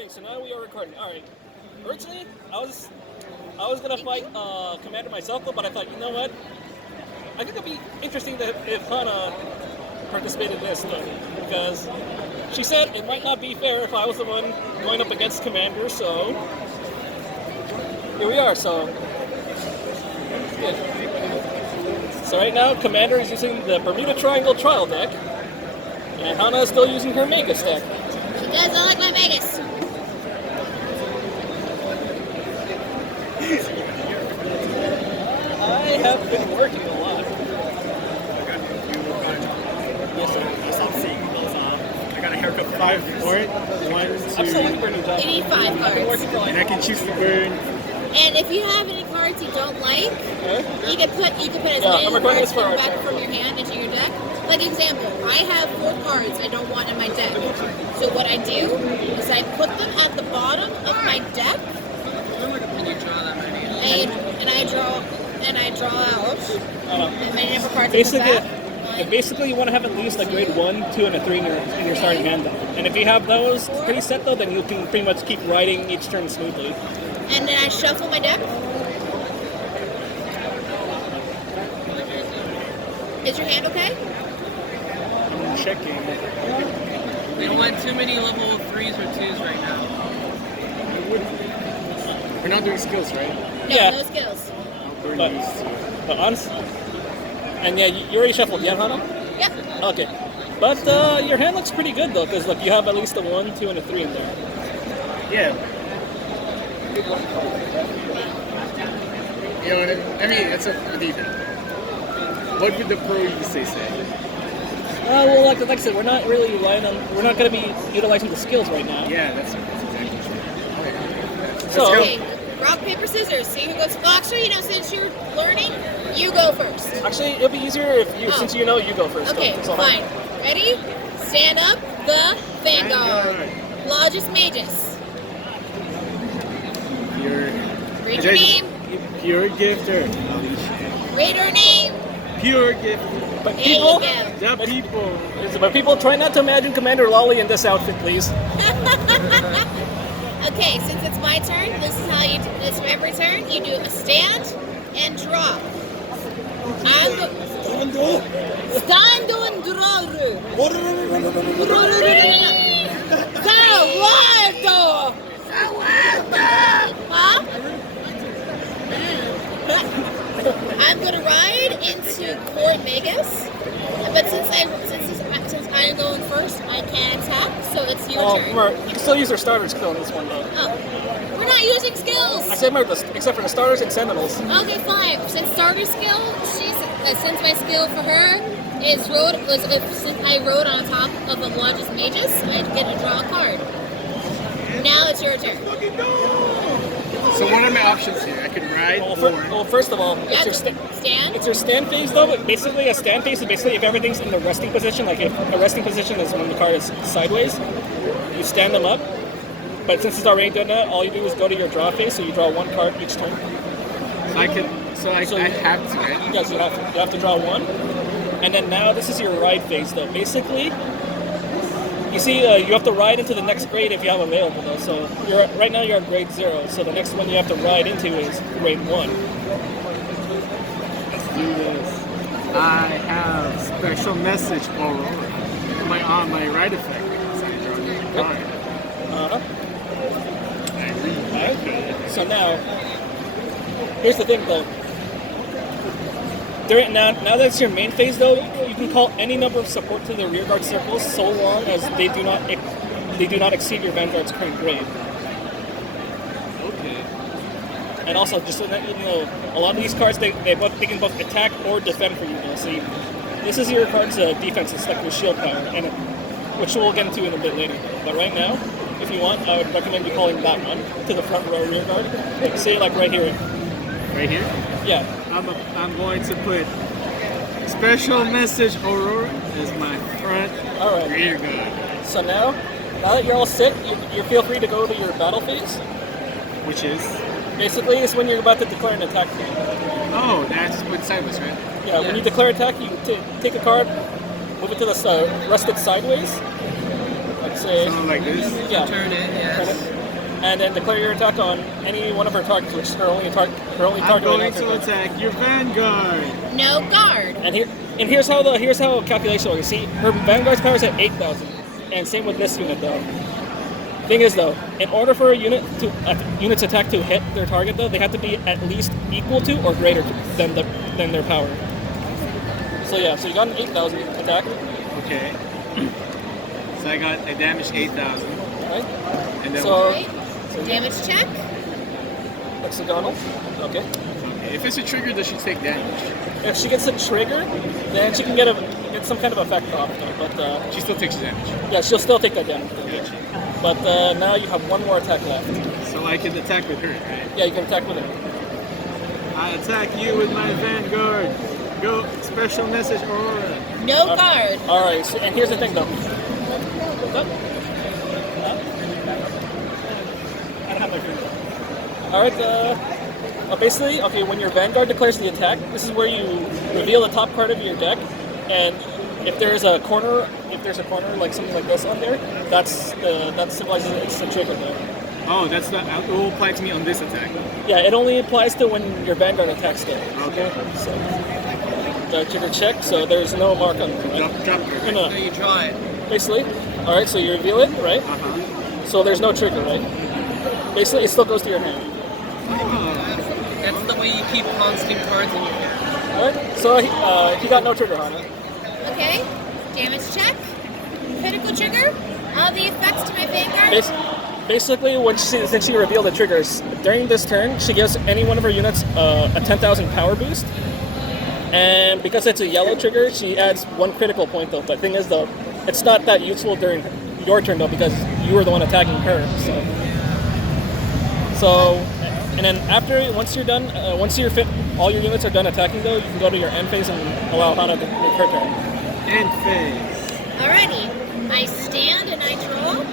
recording, so now we are recording. Alright. Originally, I was gonna fight Commander myself, but I thought, you know what? I think it'd be interesting if Hana participated in this though, because she said it might not be fair if I was the one going up against Commander, so here we are, so yeah. So right now, Commander is using the Bermuda Triangle Trial deck, and Hana is still using her Magus deck. She does not like my Magus. I have been working a lot. Yes, sir. I stopped seeing those. I got a haircut 5 for it. 1, 2. I'm still looking for a new job. You need 5 cards. And I can choose to burn. And if you have any cards you don't like, you can put as many cards back from your hand into your deck. Like example, I have 4 cards I don't want in my deck. So what I do is I put them at the bottom of my deck, and I draw out as many number of cards. Basically, you want to have at least a grade 1, 2, and a 3 in your starting hand. And if you have those pretty set though, then you can pretty much keep riding each turn smoothly. And then I shuffle my deck. Is your hand okay? I'm checking. We don't want too many level 3s or 2s right now. We're not doing skills, right? No, Yeah. no skills. But honestly, and yeah, you already shuffled, yeah, Hana? Yep. Okay. But your hand looks pretty good though, because like you have at least a 1, 2, and a 3 in there. Yeah. You know what I mean? It's a defense. What would the pro Yusei say? Well, like I said, we're not really relying on. We're not going to be utilizing the skills right now. Yeah, that's exactly true. So, Okay, rock, paper, scissors. See who goes. Well, actually, since you're learning, you go first. actually, it'll be easier if you, since you know, you go first. Okay, so fine. Ready? Stand up. The Vanguard. Logis Magus. Read your name. Pure gifter. Read her name. Pure gifter. But There people, you go. The people. try not to imagine CommanderLoli in this outfit, please. Okay, since it's my turn, this is how you do this. Every turn, you do a stand and drop. Stand and draw. Huh? I'm gonna ride into Court Magus, but since I'm going first, I can attack. So it's your turn. Remember, you can still use their starter skill in this one though. Oh, we're not using skills. I said remember, except for the starters and sentinels. Okay, fine. Since starter skill, since my skill for her is since I rode on top of a Logis Magus, I get to draw a card. Now it's your turn. So what are my options here? I could ride Well, first of all, it's your Stand. It's your stand phase though, but basically a stand phase is basically if everything's in the resting position, like if a resting position is when the card is sideways, you stand them up. But since it's already done that, all you do is go to your draw phase, so you draw 1 card each turn. I have to, right? Yes, you have to draw 1. And then now this is your ride phase though. Basically, you see you have to ride into the next grade if you have available though. So right now you're at grade 0, so the next one you have to ride into is grade 1. Do this. I have special message Aurora. My right effect. Okay. So now, here's the thing though. Now that it's your main phase though, you can call any number of support to the rearguard circles so long as they do not exceed your Vanguard's current grade. Okay. And also, just so that you know, a lot of these cards they can both attack or defend for you. Now, see, this is your card's defense, it's like with shield power, and which we'll get into in a bit later. But right now, if you want, I would recommend you calling that one to the front row rearguard. Like say like right here. Right here? Yeah. I'm going to put special message Aurora as my front rear guard. So now that you're all set, you feel free to go to your battle phase. Which is? Basically, it's when you're about to declare an attack. Oh, that's with sideways, right? Yeah, when you declare attack, you take a card, move it to the rested sideways, like say. Something like this? Yeah. Turn it, yes. And then declare your attack on any one of her targets, which is her only target. I'm going to attack your Vanguard. No guard. And here's how calculation works. See, her Vanguard's power is at 8,000, and same with this unit though. Thing is though, in order for a unit's attack to hit their target though, they have to be at least equal to or greater than their power. So yeah, so you got an 8,000 attack. Okay. So I got a damage 8,000. Right. And then Right. Damage check. Hexagonal. Okay. if it's a trigger, does she take damage? If she gets a trigger, then she can get some kind of effect off though. But She still takes damage. yeah, she'll still take that damage. Though, yeah. Gotcha. But now you have one more attack left. So I can attack with her, right? Yeah, you can attack with her. I attack you with my Vanguard. Go, special message Aurora. No guard. All right, so, and here's the thing though. All right. Basically, okay. When your Vanguard declares the attack, this is where you reveal the top card of your deck, and if there's a corner like something like this on there, that symbolizes it's a trigger though. Oh, it will apply to me on this attack. Yeah, it only applies to when your Vanguard attacks though. Okay. So, trigger check. So there's no mark on it. Right? Drop her. No. So you draw it. Basically, all right. So you reveal it, right? So there's no trigger, right? Basically, it still goes to your hand. That's the way you keep constant cards in your hand. All right. So he got no trigger on it. Okay. Damage check. Critical trigger. All the effects to my Vanguard. Basically, since she revealed the triggers during this turn, she gives any one of her units a 10,000 power boost. And because it's a yellow trigger, she adds 1 critical point though. But the thing is though, it's not that useful during your turn though because you were the one attacking her. So, and then once you're done, once all your units are done attacking though, you can go to your end phase and allow Hana to make her turn. End phase. Alrighty. I stand and I draw.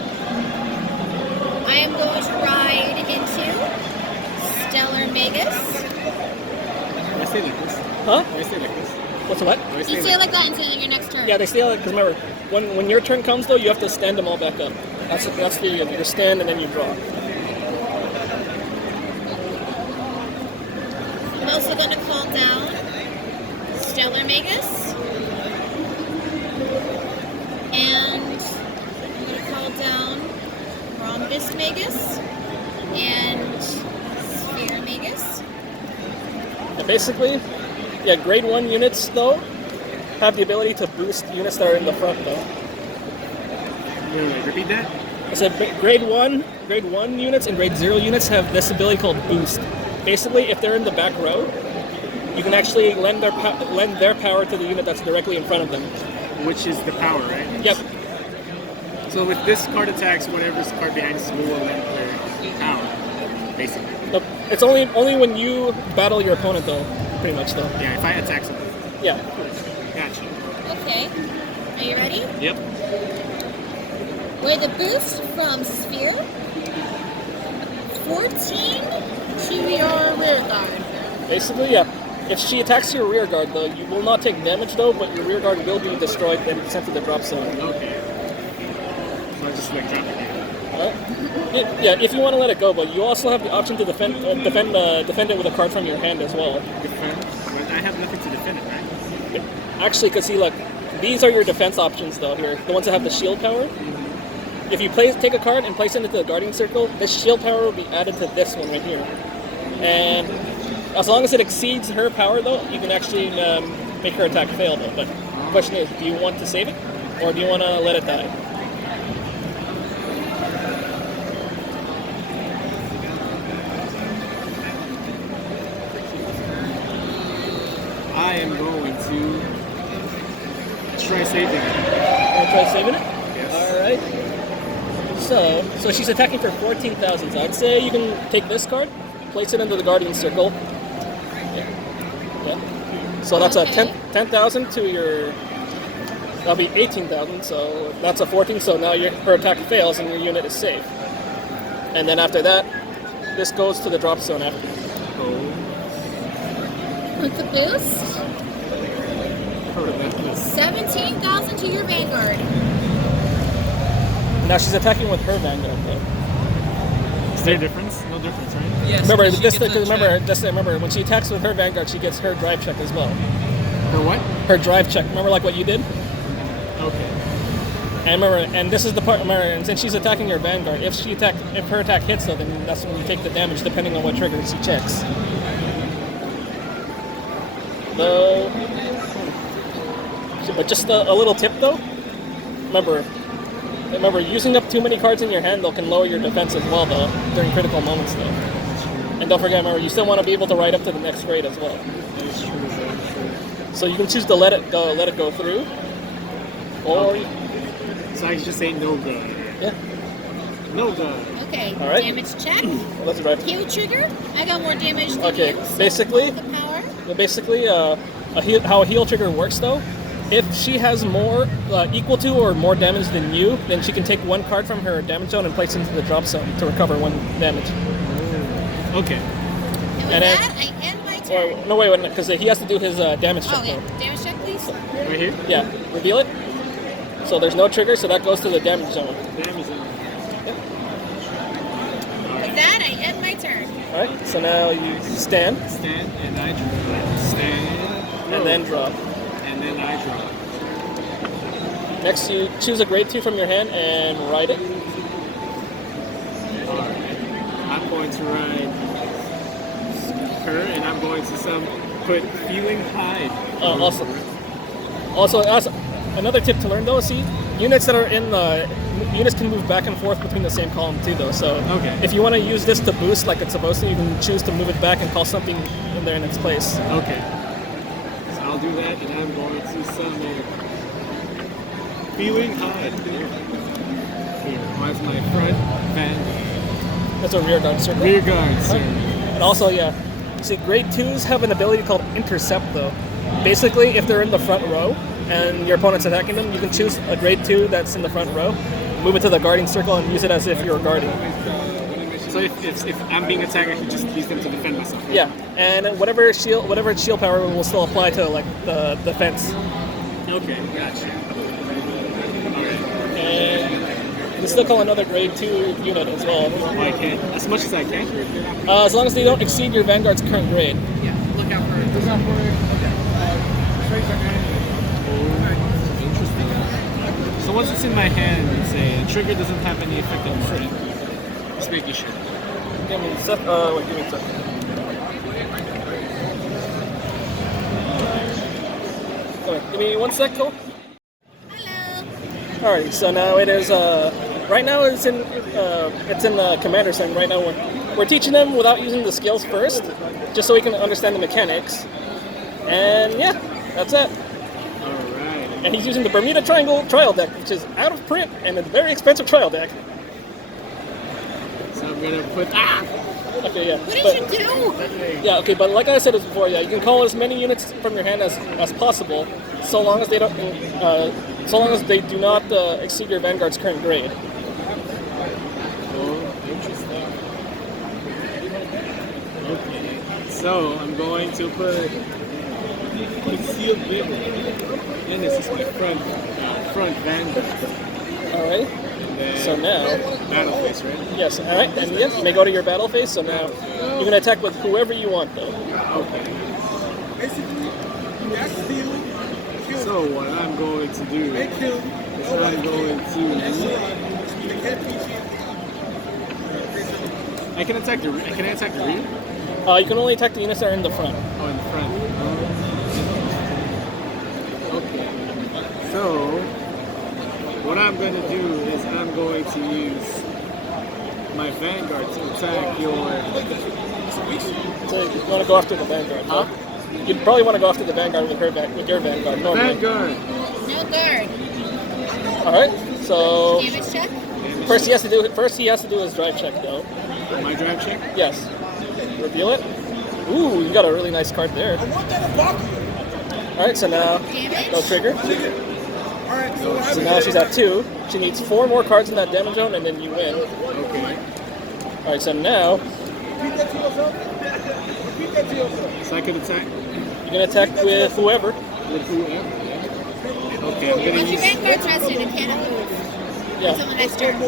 I am going to ride into Stellar Magus. I say like this. Huh? I say like this. What's what? I You stay like that until your next turn. Yeah, they stay like, because remember, when your turn comes though, you have to stand them all back up. That's the theory of it. You stand and then you draw. I'm also going to call down Stellar Magus. And I'm going to call down Rhombus Magus and Sphere Magus. And basically, yeah, grade 1 units though have the ability to boost units that are in the front though. Wait, repeat that? I said grade 1 units and grade 0 units have this ability called boost. Basically, if they're in the back row, you can actually lend their power to the unit that's directly in front of them. Which is the power, right? Yep. So with this card attacks, whatever's card behind this will lend their power, basically. But it's only when you battle your opponent though, pretty much though. Yeah, if I attack something. Yeah. Gotcha. Okay. Are you ready? Yep. With a boost from Sphere, 14 to your rear guard. Basically, yeah. If she attacks your rear guard though, you will not take damage though, but your rear guard will be destroyed and sent to the drop zone. Okay. So I just like drop it. Alright? Yeah, if you want to let it go, but you also have the option to defend it with a card from your hand as well. Defend? But I have nothing to defend it, right? Actually, because see, look, these are your defense options though here, the ones that have the shield power. If you take a card and place it into the guardian circle, this shield power will be added to this one right here. And as long as it exceeds her power though, you can actually make her attack fail though. But the question is, do you want to save it? Or do you want to let it die? I am going to try saving it. Want to try saving it? Yes. Alright. So she's attacking for 14,000. So I'd say you can take this card, place it into the guardian circle. Yeah. So that's Okay. a 10,000 to your. That'll be 18,000. So that's a 14. So now her attack fails and your unit is safe. And then after that, this goes to the drop zone after. With the boost, 17,000 to your Vanguard. Now she's attacking with her Vanguard though. Is there a difference? No difference, right? Yes. Remember, she this, gets a remember, check. just remember, when she attacks with her Vanguard, she gets her drive check as well. Her what? Her drive check. Remember, like what you did? Okay. And remember, and this is the part. Remember, and since she's attacking your Vanguard, if her attack hits though, then that's when you take the damage, depending on what trigger she checks. Though, but just a little tip though. Remember, using up too many cards in your hand though can lower your defense as well though during critical moments though. And don't forget, remember, you still want to be able to ride up to the next grade as well. That's true. So you can choose to let it go through, or So I just say no gun. yeah. No gun. Okay, All right. damage check. Let's drive. Heal trigger. I got more damage than Okay, you, so basically- the power. How a heal trigger works though, if she has more equal to or more damage than you, then she can take one card from her damage zone and place it into the drop zone to recover one damage. Okay. And with And then- that, I end my turn. Or no, wait, because he has to do his damage check Oh, yeah. though. Damage check, please. Right here? Yeah, reveal it. So there's no trigger, so that goes to the damage zone. Damage zone. With that, I end my turn. All right. So now you stand Stand and I drop. Stand. and then drop. And then I drop. Next, you choose a grade 2 from your hand and ride it. Alright. I'm going to ride her and I'm going to put Feeling Hide. Awesome. Also, another tip to learn though, see, units that are in the units can move back and forth between the same column too though. So Okay. if you want to use this to boost like it's supposed to, you can choose to move it back and call something in there in its place. Okay. So I'll do that and I'm going to summon Feeling Hide. Here. Where's my front Vanguard? That's a rear guard circle. Rear guard, sir. And also, yeah, see, grade 2s have an ability called intercept though. Basically, if they're in the front row and your opponent's attacking them, you can choose a grade 2 that's in the front row, move it to the guarding circle, and use it as if you're guarding. So if I'm being attacked, I can just use them to defend myself. Right? Yeah, and whatever shield power will still apply to like the defense. Okay, gotcha. Alright. And you can still call another grade 2 unit as well, Well, I can. As much as I can. as long as they don't exceed your Vanguard's current grade. Yeah, look out for it. Interesting. So once it's in my hand, let's say, the trigger doesn't have any effect on it. Just making sure. Give me a sec. Give me a sec. Okay, give me 1 sec, Cole. Hello. Alright, so now it is. Right now it's in the commander sim. Right now we're teaching them without using the skills first, just so we can understand the mechanics. And yeah, that's it. Alright. And he's using the Bermuda Triangle trial deck, which is out of print and a very expensive trial deck. So I'm gonna put. Okay, yeah. What did But, you do? yeah, okay, but like I said before, yeah, you can call as many units from your hand as possible, so long as they don't, so long as they do not exceed your Vanguard's current grade. Oh, interesting. Okay. So I'm going to put concealed bit. And this is my front Vanguard. All right. Then So now, battle face, right? yes, all right, and yes, you may go to your battle phase. So now you can attack with whoever you want, though. Okay. So what I'm going to do is I'm going to. I can attack the rear. You can only attack the units that are in the front. Oh, in the front. Okay. So what I'm going to do is I'm going to use my Vanguard to attack your. So you want to go after the Vanguard. Huh? You'd probably want to go after the Vanguard with your Vanguard. Normally. Vanguard. No guard. All right. So Damage check. first he has to do his drive check, though. My drive check. Yes. Reveal it. Ooh, you got a really nice card there. All right. So now Damage. no trigger. So now she's at 2. She needs 4 more cards in that damage zone, and then you win. Okay. All right. So now So I can attack you can attack with whoever. with whoever. Okay, I'm gonna Once your use. Vanguard's rested, it cannot move. Yeah. until the next turn.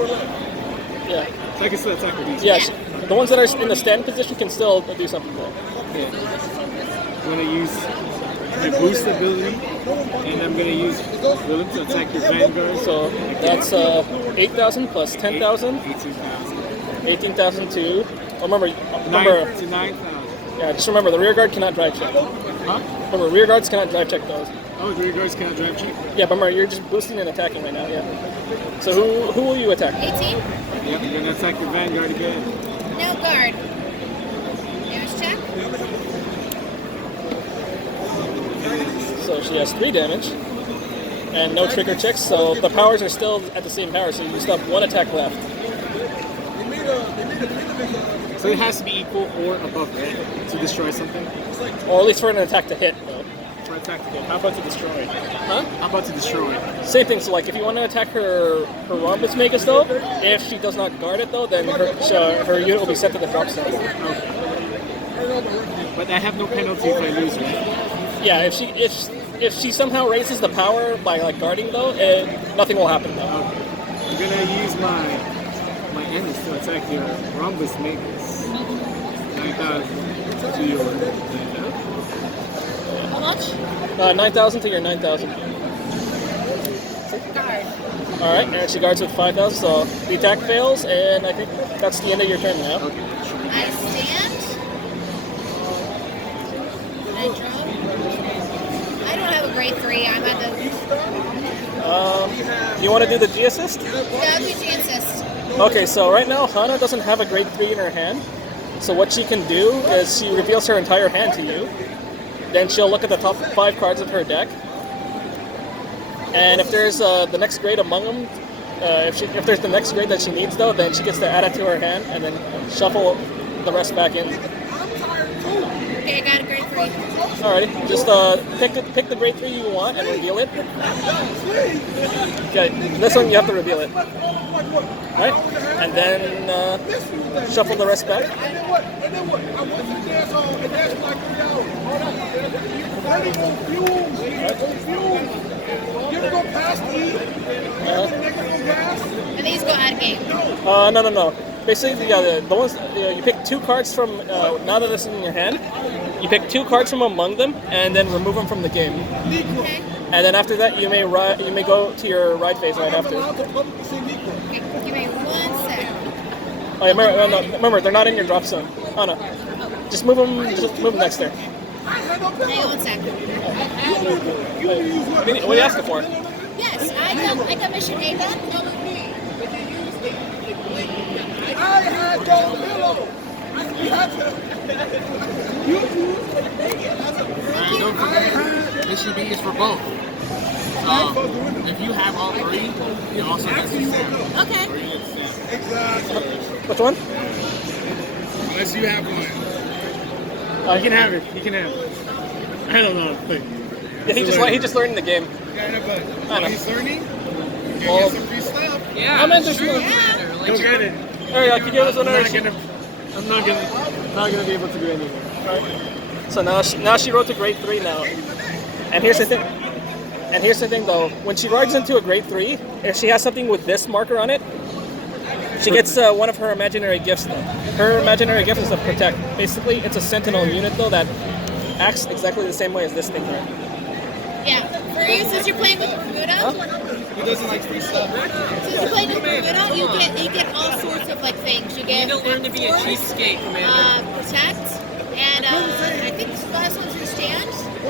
Yeah. So I can still attack with these. Yeah. The ones that are in the stand position can still do something though. Yeah. I'm gonna use my boost ability, and I'm gonna use Willem to attack your Vanguard. So that's 8,000 plus 10,000, 18,000. 18,000 to. Oh, remember, 9 to 9,000. yeah, just remember the rear guard cannot drive check. Huh? Remember, rear guards cannot drive check those. Oh, the rear guards cannot drive check? Yeah, but remember, you're just boosting and attacking right now. Yeah. So who will you attack? 18. Yep, I'm gonna attack your Vanguard again. No guard. Damage check. So she has 3 damage and no trigger checks. So the powers are still at the same power. So you still have 1 attack left. So it has to be equal or above that to destroy something. Or at least for an attack to hit, though. For attack to hit. How about to destroy? Huh? How about to destroy? Same thing. So, like, if you want to attack her Rhombus Magus, though, if she does not guard it, though, then her unit will be sent to the drop zone. Okay. But I have no penalty if I lose it. Yeah, if she somehow raises the power by like guarding, though, nothing will happen, though. Okay. I'm gonna use my enemies to attack your Rhombus Magus. 9,000 to your. How much? 9,000 to your 9,000. Guard. All right, and she guards with 5,000, so the attack fails, and I think that's the end of your turn now. Okay. I stand. I draw. I don't have a grade 3. I'm at the. You want to do the G assist? Yeah, I'll do G assist. Okay, so right now Hana doesn't have a grade 3 in her hand. So what she can do is she reveals her entire hand to you. Then she'll look at the top 5 cards of her deck. And if there's the next grade among them, if there's the next grade that she needs though, then she gets to add it to her hand and then shuffle the rest back in. Okay, I got a grade 3. Alrighty, just pick the grade 3 you want and reveal it. Okay, this one you have to reveal it. Right? And then shuffle the rest back. And these go out of game. No. Basically, the ones you pick 2 cards from. Now that this is in your hand, you pick 2 cards from among them and then remove them from the game. Okay. And then after that, you may go to your ride phase right after. Okay, give me 1 sec. Oh yeah, remember they're not in your drop zone. Oh no, just move them. Just move them next turn. Hang on 1 sec. What are you asking for? Yes, I got mission A done. I had no pillow. You had to. Don't forget, mission B is for both. If you have all 3, you also get Sam. Okay. Exactly. Which one? Unless you have one. You can have it. You can have it. I don't know. Wait. Yeah, he just learned the game. Yeah, but I know. he's learning. You Well, get some free stuff. Yeah, I'm that's interested. true, Yeah. Commander. Like, Go get it. Alright, I can give us another sheet. I'm not gonna be able to do anything. So now she wrote to grade 3 now. And here's the thing though, when she rides into a grade 3, if she has something with this marker on it, she gets one of her imaginary gifts though. Her imaginary gift is a protect. Basically, it's a sentinel unit though that acts exactly the same way as this thing here. Yeah. For you, since you're playing with Bermuda, He doesn't like free stuff. since you're playing with Bermuda, you get all sorts of like things. You You get don't learn to be a force, cheapskate, Commander. protect, and I think the last one's your stand.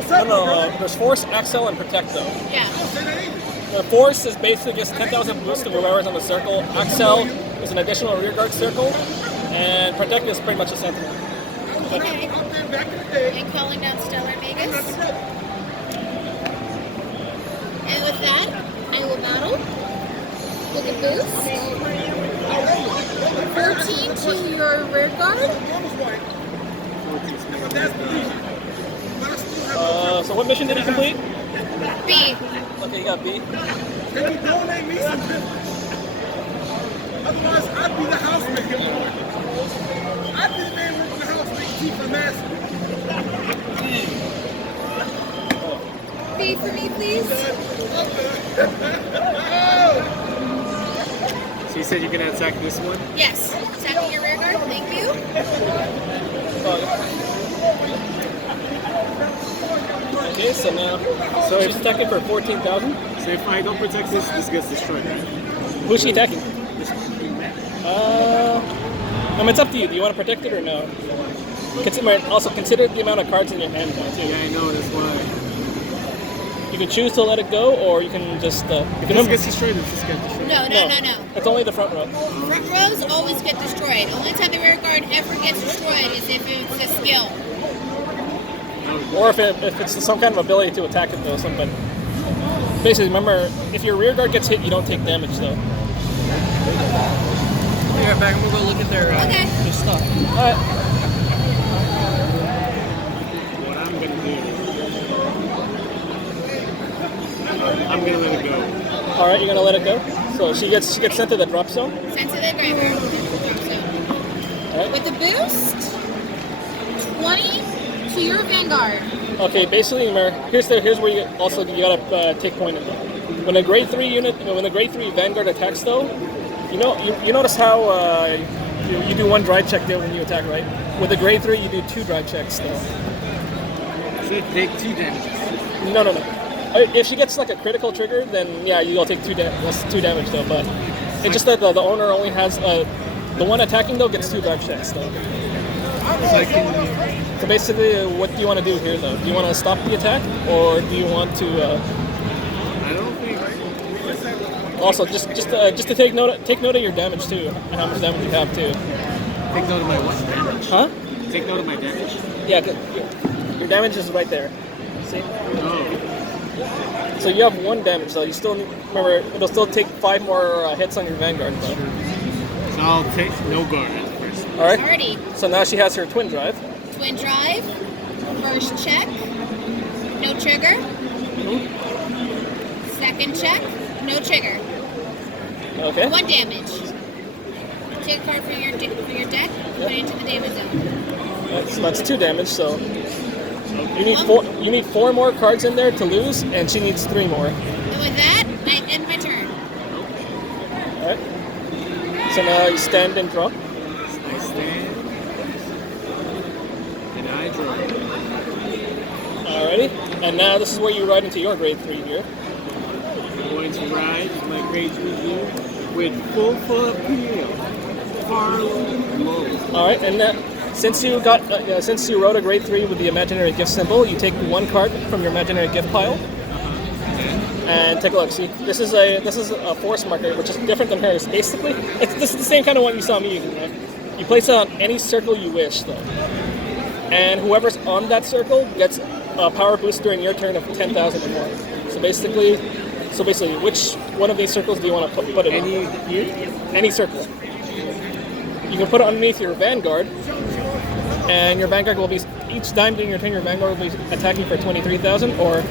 No, there's Force, Axel, and Protect though. Yeah. The Force is basically just 10,000 boost to whoever's on the circle. Axel is an additional rearguard circle, and Protect is pretty much a sentinel. Okay. And calling down Stellar Magus. And with that, I will battle with a boost. 14 to your rear guard. So what mission did he complete? B. Okay, you got B. Can you donate me some business? Otherwise, I'd be the housemaker. I'd be the man working the house making tea for the master. B for me, please. said you're gonna attack this one? Yes. Attacking your rear guard. Thank you. Okay, so now she's attacking for 14,000. So if I don't protect this, this gets destroyed, right? Who's she attacking? It's up to you. Do you want to protect it or no? Also consider the amount of cards in your hand now too. Yeah, I know, that's why. You can choose to let it go, or you can just. If this gets destroyed, it's just gets destroyed. No. It's only the front row. Front rows always get destroyed. Only time the rear guard ever gets destroyed is if it's a skill. Or if it's some kind of ability to attack it though. But basically, remember, if your rear guard gets hit, you don't take damage though. Yeah, back. I'm gonna go look at their stuff. Alright. What I'm gonna do, I'm gonna let it go. Alright, you're gonna let it go? So she gets sent to the drop zone? Sent to the graveyard. Alright. With the boost, 20 to your Vanguard. Okay, basically, remember, here's where you gotta take point in. When a grade 3 Vanguard attacks though, you notice how you do one drive check there when you attack, right? With a grade 3, you do 2 drive checks though. So they take 2 damages. No. If she gets like a critical trigger, then yeah, you'll take 2 damage though. But it's just that the owner only has the one attacking though gets 2 drive checks though. So basically, what do you want to do here though? Do you want to stop the attack, or do you want to? I don't think. Also, just to take note of your damage too, and how much damage you have too. Take note of my what damage? Huh? Take note of my damage? Yeah, your damage is right there. See? Oh. So you have 1 damage though. You still remember it'll still take 5 more hits on your Vanguard though. So I'll take no guard at first. All right. Alrighty. So now she has her twin drive. Twin drive. First check. No trigger. Second check. No trigger. Okay. 1 damage. Take a card from your deck. Put it into the damage zone. That's 2 damage. So you need 4 more cards in there to lose, and she needs 3 more. And with that, I end my turn. All right. So now you stand and draw. I stand. And I draw. Alrighty. And now this is where you ride into your grade 3 here. I'm going to ride my grade 3 here with full appeal. Carlo. Alright, and since you wrote a grade 3 with the imaginary gift symbol, you take 1 card from your imaginary gift pile. And take a look. See, this is a force marker, which is different than hers. Basically, this is the same kind of one you saw me using. Right? You place it on any circle you wish, though, and whoever's on that circle gets a power boost during your turn of 10,000 or more. So basically, which one of these circles do you want to put it on? Any circle. You can put it underneath your Vanguard, and your Vanguard will be each time during your turn. Your Vanguard will be attacking for 23,000, or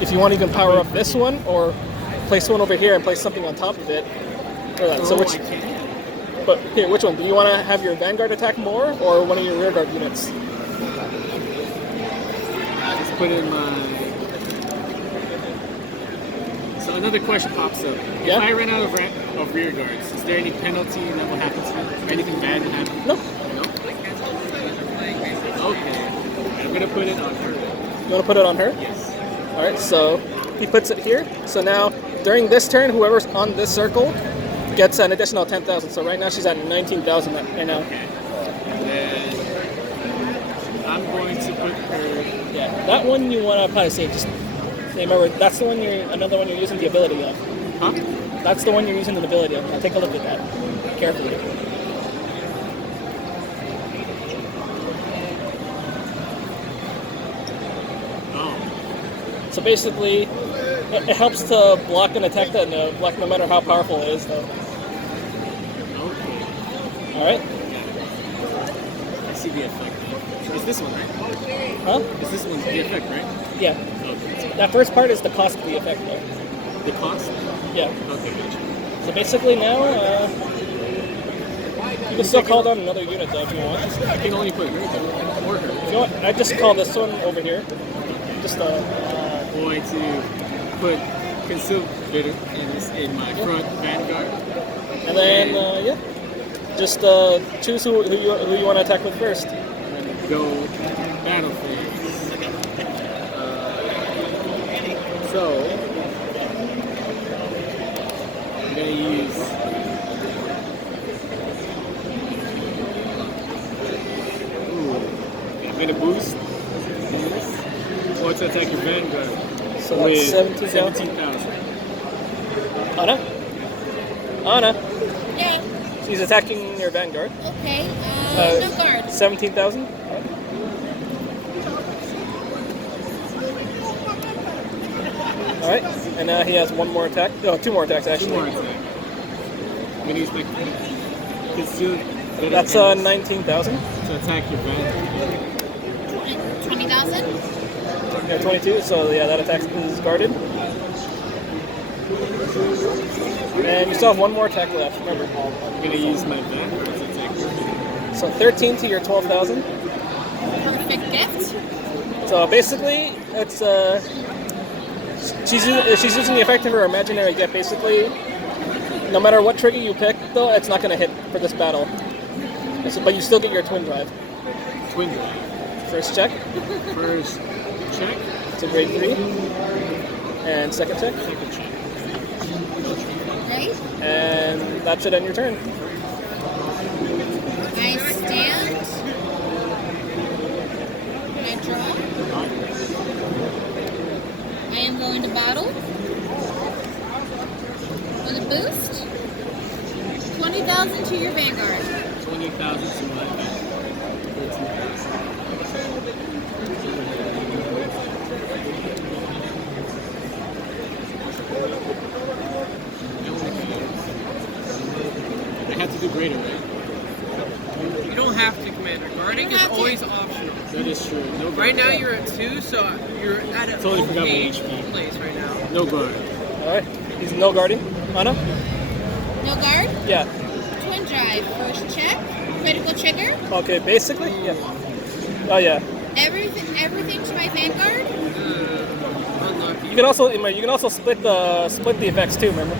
if you want, you can power up this one, or place one over here and place something on top of it. But here, which one? Do you want to have your Vanguard attack more, or one of your rear guard units? Just put in my. So another question pops up. Yeah? If I ran out of rear guards, is there any penalty that will happen to me? Or anything bad will happen? No. No? Okay. I'm gonna put it on her. You want to put it on her? Yes. Alright, so he puts it here. So now, during this turn, whoever's on this circle gets an additional 10,000. So right now she's at 19,000 right now. Okay. And then I'm going to put her. Yeah, that one you want to probably say, just remember, that's the one another one you're using the ability of. Huh? That's the one you're using the ability of. Now take a look at that carefully. Oh. So basically, it helps to block an attack that block no matter how powerful it is, though. Okay. All right? I see the effect. It's this one, right? Huh? Is this one the effect, right? Yeah. Okay. That first part is the cost of the effect, though. The cost? Yeah. Okay, gotcha. So basically now, you can still call down another unit, though, if you want. I can only put her down, or her. You know what? I just call this one over here. Just Going to put concealed bitter in my front Vanguard. And then, yeah, just choose who you want to attack with first. Go battle phase. So I'm gonna use I'm gonna boost or to attack your Vanguard So with that's 17,000. Hana? Hana. Yeah. She's attacking your Vanguard. Okay. No guard. 17,000. Alright, and now he has one more attack. No, two more attacks actually. Two more attack. I'm gonna use my concealed. That's 19,000. To attack your Vanguard. 20,000. Yeah, 22. So yeah, that attack is guarded. And you still have one more attack left. Remember. I'm gonna use my Vanguard to attack your Vanguard. So 13 to your 12,000. Perfect gift. So basically, it's she's using the effect of her imaginary gift. Basically, no matter what trigger you pick, though, it's not going to hit for this battle. So, but you still get your twin drive. Twin drive. First check. First check. It's a grade 3. And second check. Second check. Right. And that's it on your turn. I stand. I draw. I am going to battle. With a boost. 20,000 to your Vanguard. 20,000 to my Vanguard. 13,000. I have to do greater, right? You don't have to, Commander. Guarding is always optional. That is true. No guard. Right now you're at 2, so you're at a Totally forgot my okay HP. place right now. No guard. Alright. He's no guarding. Hana? No guard. Yeah. Twin drive. First check. Critical trigger. Okay, basically, yeah. Oh, yeah. Everything to my Vanguard. Unlucky. You can also split the effects too, remember?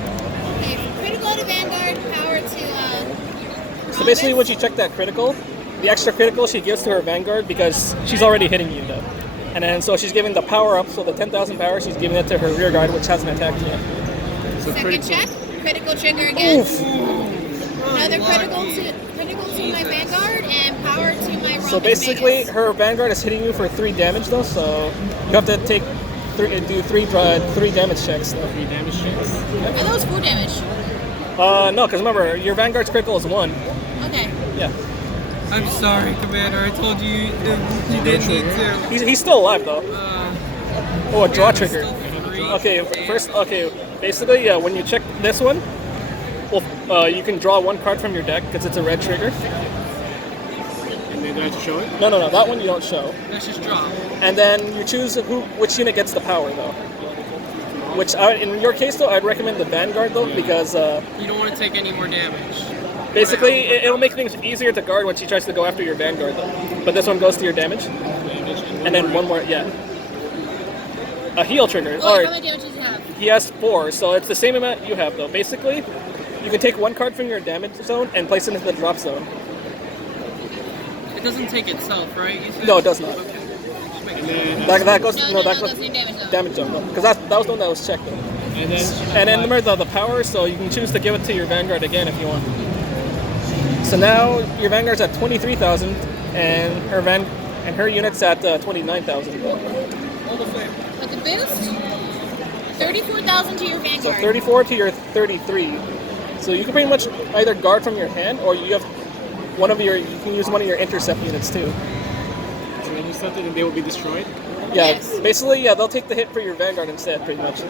Okay. Critical to Vanguard. Power to. So basically, when you check that critical, the extra critical she gives to her Vanguard because she's already hitting you, though. And then so she's giving the power up, so the 10,000 power, she's giving it to her rear guard, which hasn't attacked yet. So Second check. Critical trigger again. Oof. Another critical to my Vanguard and power to my Roman So basically, Magus. her Vanguard is hitting you for 3 damage, though. So you have to do 3 damage checks. Though. 3 damage checks. Are those 4 damage? No, because remember, your Vanguard's critical is 1. Okay. Yeah. I'm sorry, Commander. I told you you didn't need to. He's still alive, though. Oh, a draw trigger. Okay, Okay, first, basically, yeah, when you check this one, well, you can draw 1 card from your deck because it's a red trigger. And then do I have to show it? No, that one you don't show. Let's just draw. And then you choose which unit gets the power, though. Which, in your case, though, I'd recommend the Vanguard, though, because You don't want to take any more damage. basically it'll make things easier to guard when she tries to go after your Vanguard, though. But this one goes to your damage, Damage and then one more, yeah. A heal trigger. Oh, Or how many damages do you have? he has 4, so it's the same amount you have, though. Basically, you can take 1 card from your damage zone and place it into the drop zone. It doesn't take itself, right? You said? No, it does not. Okay. Just make And sure. then That goes No, that goes goes in damage zone. damage zone, because that was the one that was checked, though. and then And then remember the power, so you can choose to give it to your Vanguard again if you want. So now your Vanguard's at 23,000, and her unit's at 29,000. With the boost, 34,000 to your So Vanguard. 34 to your 33. So you can pretty much either guard from your hand, or you can use one of your intercept units too. so when you set it and they will be destroyed. Yeah, Yes. basically, yeah, they'll take the hit for your Vanguard instead, pretty much. I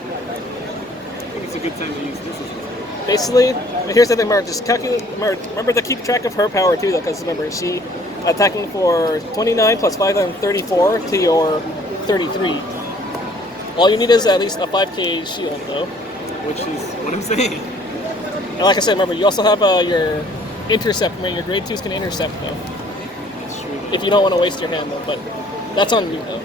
think it's a good time to use this as well. Basically, here's the thing, remember, just calculate, remember to keep track of her power too, though, because remember, she attacking for 29 plus 5 and 34 to your 33. All you need is at least a 5k shield, though. Which is what I'm saying. And like I said, remember, you also have your intercept, your grade 2s can intercept, though, That's true. if you don't want to waste your hand, though, but that's on you, though.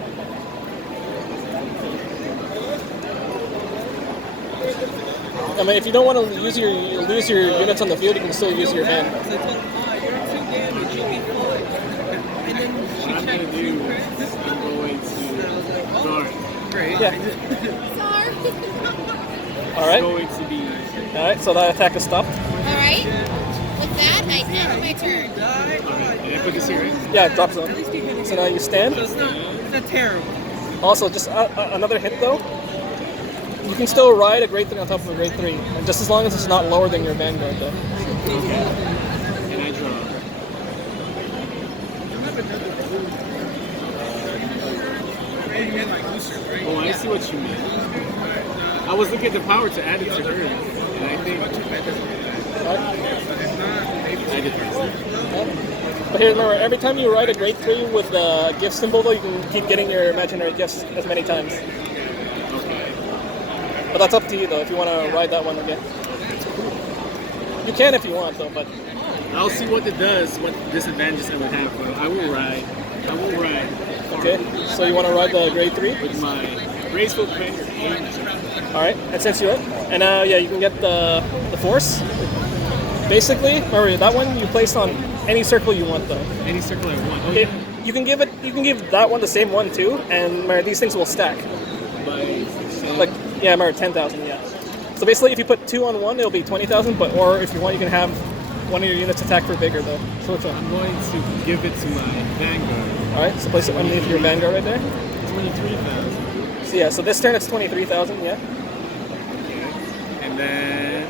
I mean, if you don't want to lose your units on the field, you can still use your hand. So I told her, you're on 2 damage, you'll be fine. And then she What I'm checked. gonna do is I'm going to guard. Great. Yeah. Sorry. All right. It's going to be All right. So that attack is stopped. All right. With that, I end my turn. Die. alright. And I put this here, right? Yeah, it drops At zone. least you're gonna So get now you stand. So it's not terrible. Also, just another hit though. You can still ride a grade 3 on top of a grade 3, and just as long as it's not lower than your Vanguard though. And I draw. Oh, I see what you mean. I was looking at the power to add it to her, and I think I did first. But here, remember, every time you ride a grade 3 with the gift symbol though, you can keep getting your imaginary gifts as many times. Okay. But that's up to you though, if you want to ride that one again. You can if you want though, but I'll see what it does, what disadvantages I would have, but I will ride. I will ride. okay. So you want to ride the grade 3? With my graceful commander. Alright, and since you're and yeah, you can get the force. Basically, remember that one you place on any circle you want though. Any circle I want. Oh, It, yeah. you can give that one the same one too, and remember, these things will stack. By Like yeah, remember 10,000, yeah. So basically, if you put 2 on one, it'll be 20,000. But or if you want, you can have one of your units attack for bigger though. So which one? I'm going to give it to my Vanguard. All right, so place it underneath your Vanguard right there. 23,000. So yeah, so this turn it's 23,000, yeah. Okay. And then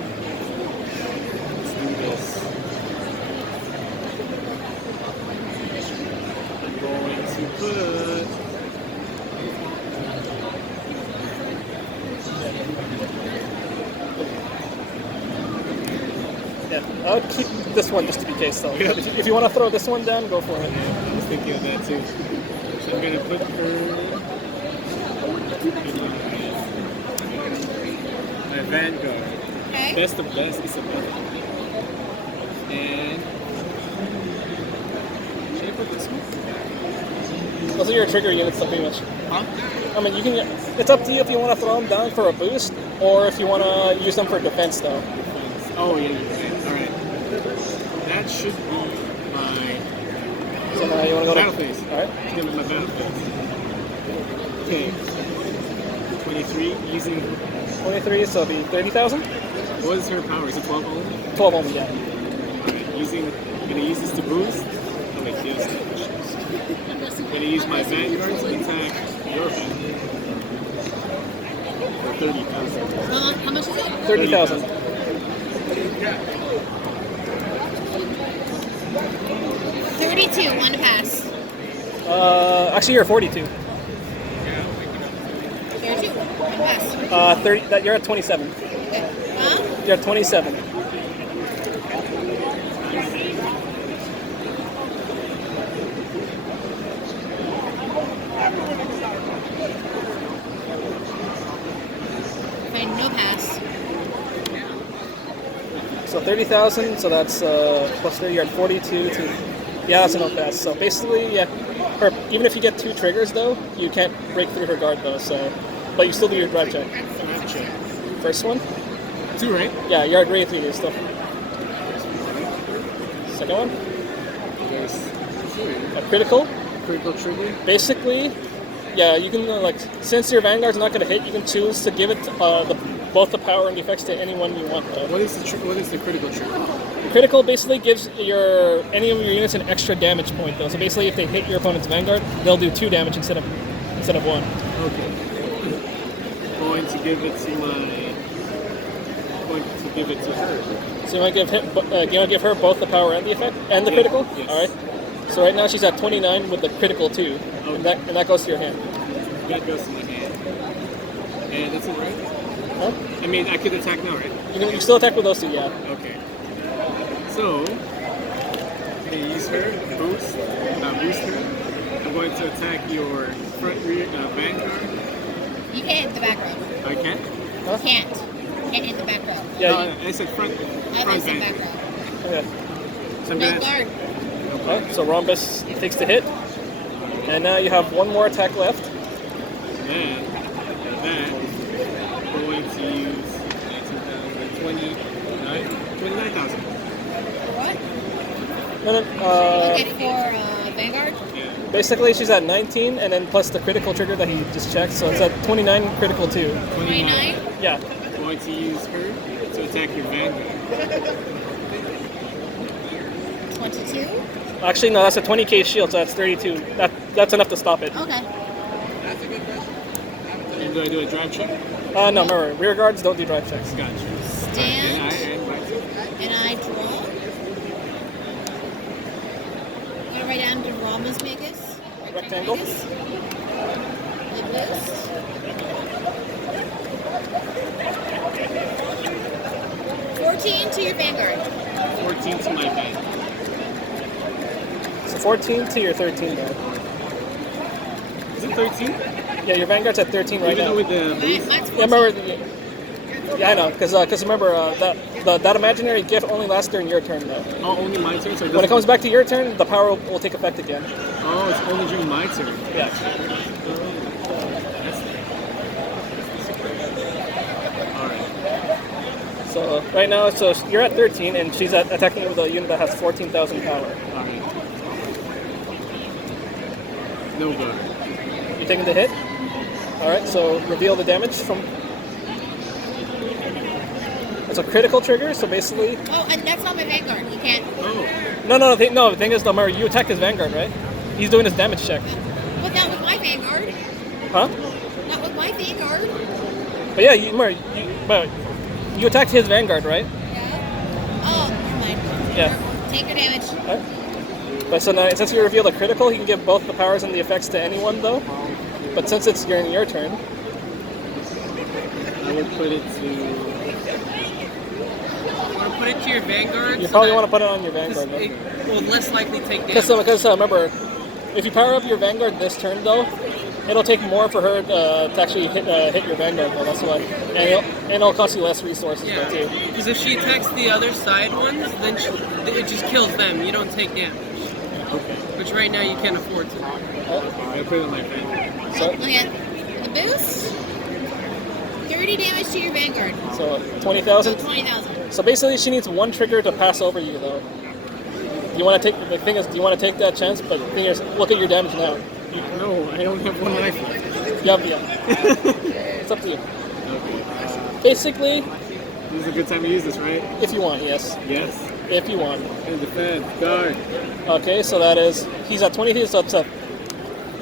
let's do this. I'm going to put Yeah, I'll keep this one just to be case though. Yeah. If you want to throw this one down, go for it. yeah, I was thinking of that too. So I'm gonna put her in my Vanguard. Okay. Best of best is a better. And should I put this one? Those are your trigger units, though, pretty much. Huh? I mean, you can. It's up to you if you want to throw them down for a boost, or if you want to use them for defense, though. Oh yeah, you're right. Alright. That should be my So now you want to go battle to. phase. All right. Give it my battle phase. Okay. 23 using 23, so it'll be 30,000. what is her power? Is it 12 only? 12 only, yeah. Alright, I'm gonna use this to boost. Oh wait, yes. I'm gonna use my Vanguard to attack your Vanguard. For 30,000. How much is it? 30,000. 32. One to pass. Actually, you're 42. 32. One to pass. 30. That you're at 27. Okay. Huh? You're at 27. Fine. No pass. So 30,000. So that's plus 30. You're at 42. Yeah, that's a no pass. So basically, yeah. Even if you get 2 triggers, though, you can't break through her guard, though. So, but you still do your drive check. Drive check. First one. 2, right? Yeah, you're at grade 3 still. Second one. There's A critical. critical trigger. Basically, yeah, you can like since your Vanguard's not going to hit, you can choose to give it both the power and the effects to anyone you want. Though. What is the critical trigger? Critical basically gives any of your units an extra damage point though. So basically, if they hit your opponent's Vanguard, they'll do 2 damage instead of 1. Okay. Going to give it to her. So you want to give her both the power and the effect and the critical. Yes. All right. So right now she's at 29 with the critical too, Okay. and that goes to your hand. That goes to my hand. And that's it, right? Huh? I mean, I could attack now, right? You can still attack with those 2, yeah. Okay. So, I'm going to use her, boost her. I'm going to attack your rear Vanguard. You can't hit the back row. I can? Huh? Can't. Can't hit the back row. Yeah. No, I said front I thought you said back Vanguard. row. Yeah. So I'm No gonna- guard. Okay, so Rhombus takes the hit, and now you have 1 more attack left. Then, after that, I'm going to use 29,000. What? No, no, Okay, for Vanguard? Yeah. basically, she's at 19, and then plus the critical trigger that he just checked, so it's at 29 critical too. 29? Yeah. Going to use her to attack your Vanguard. 22? Actually, no, that's a 20k shield, so that's 32. That's enough to stop it. Okay. And do I do a drive check? No, remember, rear guards don't do drive checks. Gotcha. Stand. And And I draw. I'm gonna write down Rama's Magus. Rectangle. The boost. 14 to your Vanguard. 14 to my Vanguard. So 14 to your 13, though. Is it 13? Yeah, your Vanguard's at 13 right Even now. though with the boost? Mine's 14. Yeah, remember. Yeah, I know, because remember that imaginary gift only lasts during your turn, though. Oh, only my turn? So When it comes back to your turn, the power will take effect again. Oh, it's only during my turn. Yeah. Alright. So right now, so you're at 13, and she's attacking with a unit that has 14,000 power. Alright. No good. You taking the hit? All right. So reveal the damage from. It's a critical trigger, so basically. Oh, and that's not my Vanguard. You can't. Oh. No. The thing is, though, remember, you attacked his Vanguard, right? He's doing his damage check. But that was my Vanguard. Huh? That was my Vanguard. But yeah, you attacked his Vanguard, right? Yeah. Oh, never mind. Yeah. Take your damage. Right. But so now, since you revealed a critical, he can give both the powers and the effects to anyone, though. But since it's during your turn, I would put it to... You want to put it to your Vanguard? you probably want to put it on your Vanguard, though. It will less likely take damage. Because remember, if you power up your Vanguard this turn, though, it'll take more for her to actually hit your Vanguard, though. That's why, and it'll cost you less resources, Yeah, though, too. because if she attacks the other side ones, then it just kills them. You don't take damage. Okay. Which right now you can't afford to. I put it on my Vanguard. So, Look at the boost. 30 damage to your Vanguard. so 20,000. 20,000. So basically, she needs one trigger to pass over you, though. You want to take the thing is, do you want to take that chance? But the thing is, look at your damage now. No, I only have one life left. Yeah. It's up to you. Okay. Basically, This is a good time to use this, right? if you want, yes. Yes. If you want. And defend. Guard. Okay, so that is he's at 23, so it's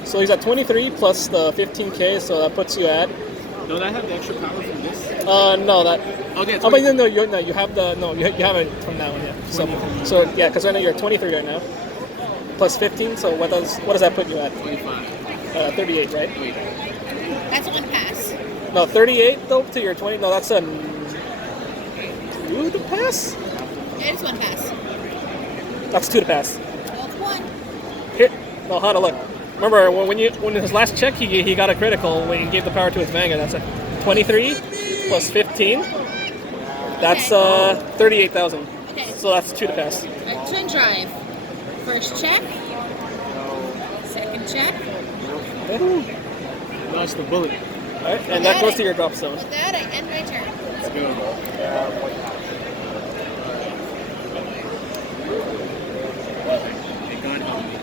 so he's at 23 plus the 15k, so that puts you at Don't I have the extra power from this? no that. Okay, Oh, but no, you have the you have it from that one, yeah. So yeah, because right now you're at 23 right now, plus 15. So what does that put you at? 25. 38, right? Wait. That's one pass. No, 38 though to your 20. No, that's a 2 to pass. Yeah, it's one pass. That's 2 to pass. That's one. Here, no, Hana, look. Remember when his last check he got a critical when he gave the power to his Vanguard. That's a 23 plus 15. That's 38,000. Okay. So that's 2 to pass. Alright, twin drive. First check. Second check. Okay. Dodge the bullet. All right, and that goes to your drop zone. With that, I end my turn. Let's go. Hey, God help me.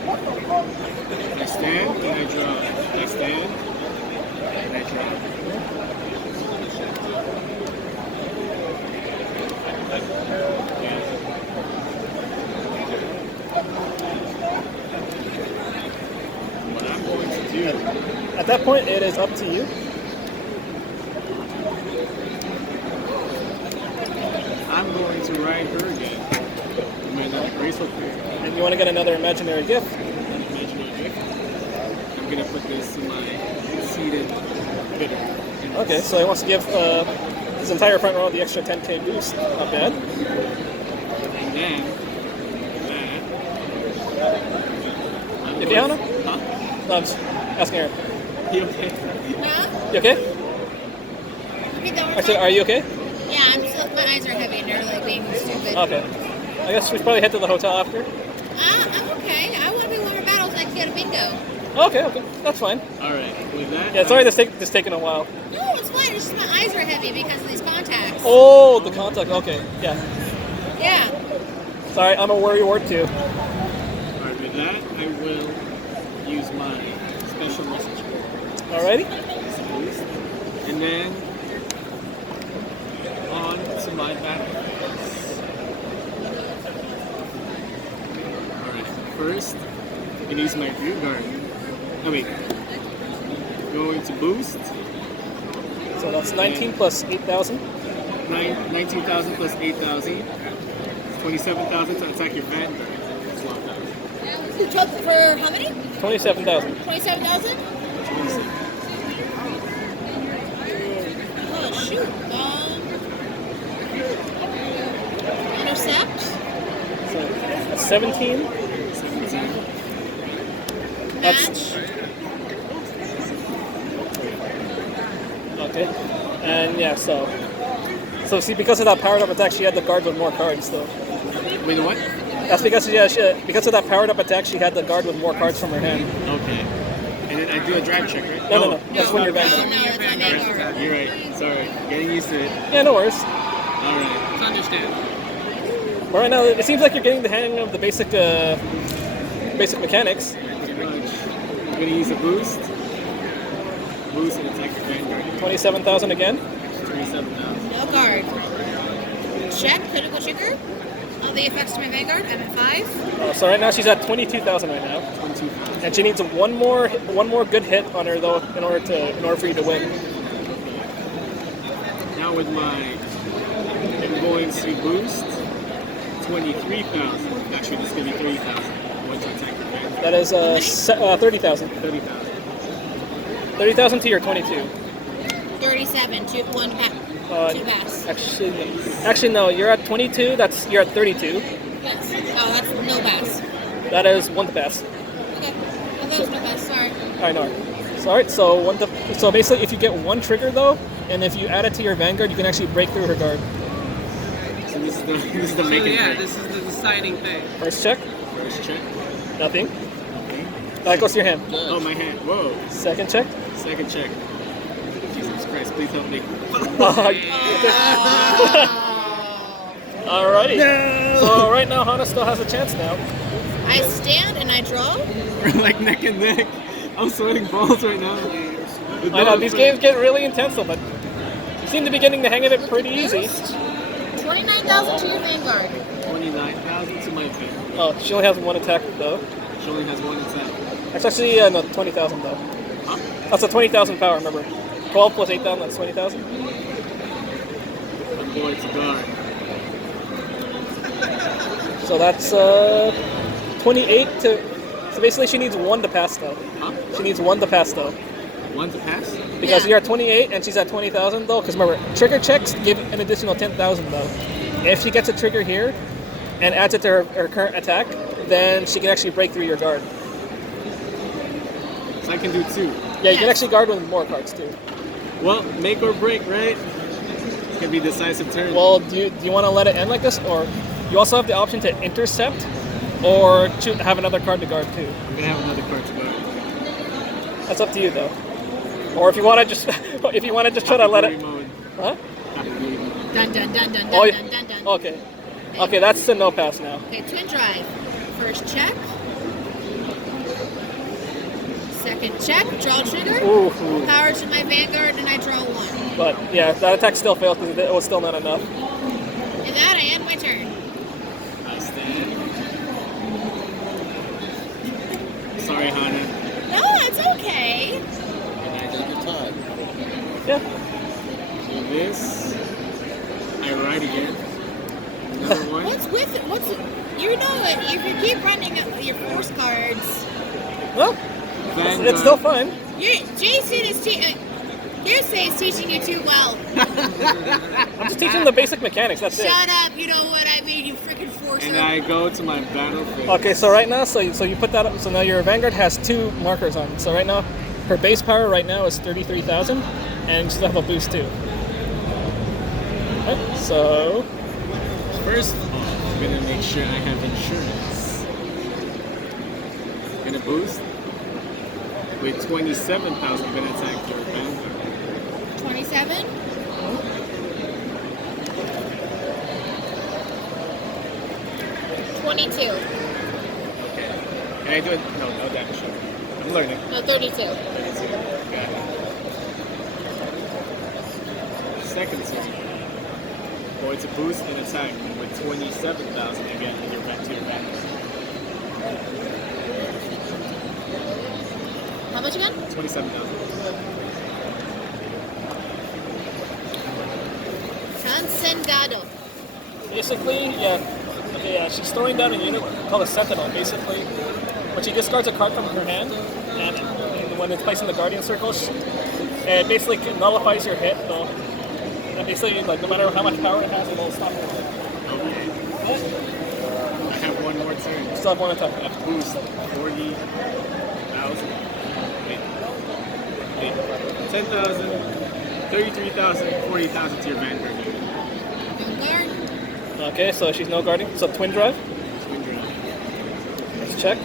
I stand and I draw. I stand and I draw. What I'm going to do. At that point, it is up to you. I'm going to ride her again. I'm going to graceful prayer. And you want to get another imaginary gift. An imaginary gift. I'm going to put this in my seated bitter. Okay, so he wants to give his entire front row the extra 10k boost. Not bad. And then, that. If you Hana? Huh? No, I'm just asking her. You okay? Huh? You okay? Repeat that one I more said, time? are you okay? Yeah, I'm still, my eyes are heavy and they're like being stupid. Okay. I guess we should probably head to the hotel after. I'm okay. I want to be one of battles like get a bingo. Okay, that's fine. Alright, with that. Yeah, sorry this taking a while. No, it's fine. It's just my eyes are heavy because of these contacts. Oh, the contact. Okay, yeah. Yeah. Sorry, I'm a worry ward too. Alright, with that, I will use my special message. Alrighty. And then on to my battle. Alright, first, I'm going to use my Vanguard. Oh wait. Going to boost. So that's 19 plus 8,000. 19,000 plus 8,000. 27,000 to attack your Vanguard. For how many? 27,000. 27,000? Oh, shoot. Intercept? So that's 17. That's Match? okay. And yeah, so see, because of that powered up attack, she had the guard with more cards though. Wait, what? That's because because of that powered up attack, she had the guard with more cards from her hand. Okay. And then I do a drive check, right? No. That's when you're No, Vanguard. no, it's my Vanguard. You're right. Sorry. Getting used to it. Yeah, no worries. Alright. It's understandable. But right now, it seems like you're getting the hang of the basic mechanics. Pretty much. I'm gonna use a boost. Boost and attack your Vanguard. 27,000 again. 27,000. No guard. Check, critical trigger. All the effects to my Vanguard, I'm at 5. So right now she's at 22,000 right now, 22,000. and she needs one more good hit on her though in order for you to win. Now with my, I'm going to boost 23,000. Actually, this is gonna be 30,000. Once I attack your Vanguard. That is 30,000. 30,000. 30,000 to your 22. 37, 2 pass. Actually no, you're at 22. You're at 32. Yes. Oh, that's no pass. That is one to pass. Okay. I thought it was no pass, sorry. I know. So basically, if you get one trigger though, and if you add it to your Vanguard, you can actually break through her guard. So this is the So making yeah, break. this is the deciding thing. First check, First check. nothing. That goes to your hand. Oh, my hand. Whoa. Second check. Second check. Jesus Christ, please help me. Alrighty. So right now, Hana still has a chance now. I stand and I draw. We're like neck and neck. I'm sweating balls right now. I know these games get really intense, though, but you seem to be getting the hang of it pretty easy. 29,000 to your Vanguard. 29,000 to my Vanguard. Oh, she only has one attack though. She only has one attack. That's actually no 20,000 though. Huh? That's a 20,000 power. Remember, 12 plus 8,000. That's 20,000. I'm going to guard. So that's 28 to. So basically, she needs one to pass though. Huh? She needs one to pass though. One to pass? Because Yeah. you're at 28 and she's at 20,000 though. Because remember, trigger checks give an additional 10,000 though. If she gets a trigger here and adds it to her current attack, then she can actually break through your guard. So I can do two. Yeah, you can Yes. actually guard with more cards too. Well, make or break, right? It can be decisive turn. Well, do you want to let it end like this, or you also have the option to intercept, or have another card to guard too. I'm gonna have another card to guard. That's up to you though. Or if you want to just try to let it. Mode. Huh? Happy mode. Dun dun dun dun Oh, dun yeah. dun dun dun. Okay. Okay, that's the no pass now. Okay, twin drive. First check. Second check. Draw trigger. Ooh. Power to my Vanguard and I draw 1. But yeah, that attack still failed because it was still not enough. And that I end my turn. I stand. Sorry, Hana. No, it's okay. Yeah. So this, I ride again. Another one. What's with it? You know it. If you keep running your force cards, Well, Vanguard. it's still fine. Jason is Yusei is teaching you too well. I'm just teaching the basic mechanics. That's it. Shut up. You know what I mean, you freaking forcer. And I go to my battlefield. Okay, so right now, so you put that up. So now your Vanguard has 2 markers on it. So right now, her base power right now is 33,000, and she'll have a boost too. Right, so First of all, I'm gonna make sure I have insurance. Gonna boost. With 27,000, I'm gonna attack your Vanguard. 27. 22. Okay. Can I do it? No, no damage. I'm learning. No, 32. 32. Okay. Second scene. Oh, it's a boost and attack with 27,000 again in your back to your back. How much again? 27,000. Transcendado. Basically, yeah. Okay, yeah, she's throwing down a unit called a Sentinel, basically. When she discards a card from her hand, and when it's placed in the Guardian Circle, it basically nullifies your hit, though. And basically, like, no matter how much power it has, it will stop it. Okay. I have one more turn. You still have one attack left. Boost 40,000. Wait. 10,000, 33,000, 40,000 to your Vanguard unit. Vanguard. Okay, so she's no guarding. So twin drive. Twin drive. Let's check.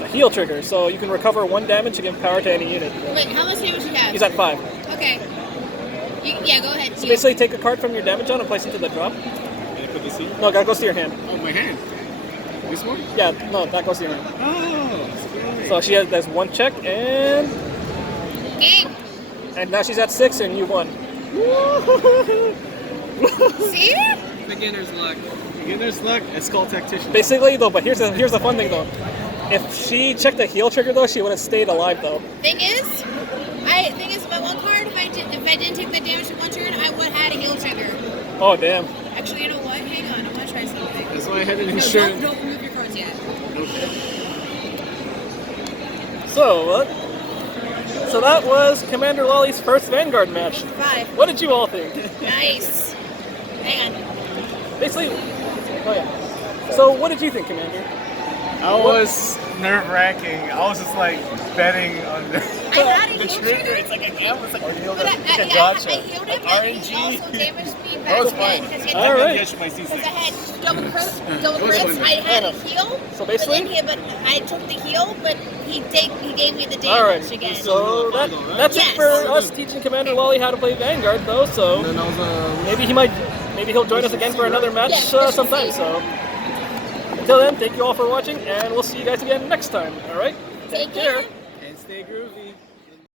A heal trigger, so you can recover 1 damage and give power to any unit. Wait, how much damage you have? He's at 5. Okay. Yeah, go ahead. So basically, take a card from your damage on and place it to the drop. Can I put this in? No, that goes to your hand. Oh, my hand. This one? Yeah, no, that goes to your hand. Oh, scary. So she has 1 check and Game. now she's at 6 and you won. See? Beginner's luck. Beginner's luck. It's called Tactician. Basically, though, but here's the fun thing though. If she checked the heal trigger though, she would have stayed alive though. Thing is, my one card. If I didn't take the damage in one turn, I would have had a heal trigger. Oh damn. Actually, you know what? Hang on, I'm gonna try something. That's why I had an No, insurance. don't remove your cards yet. Okay. So that was Commander Loli's first Vanguard match. 5. What did you all think? Nice. Hang on. Basically, oh yeah. So what did you think, Commander? I was nerve-wracking. I was just like betting on I had a the heal trigger. trigger. It's like a gamble. It's like a But I healed him, but he also damaged me back was then fine. because he All had right. Yes, my because season. I had double crits. fun. I had a heal. So basically, but I took the heal, but he gave me the damage all right. again. So that's it for us teaching Commander Loli how to play Vanguard, though. So maybe he'll join us again for another match sometime. So until then, thank you all for watching, and we'll see you guys again next time. All right. Take care. And stay groovy.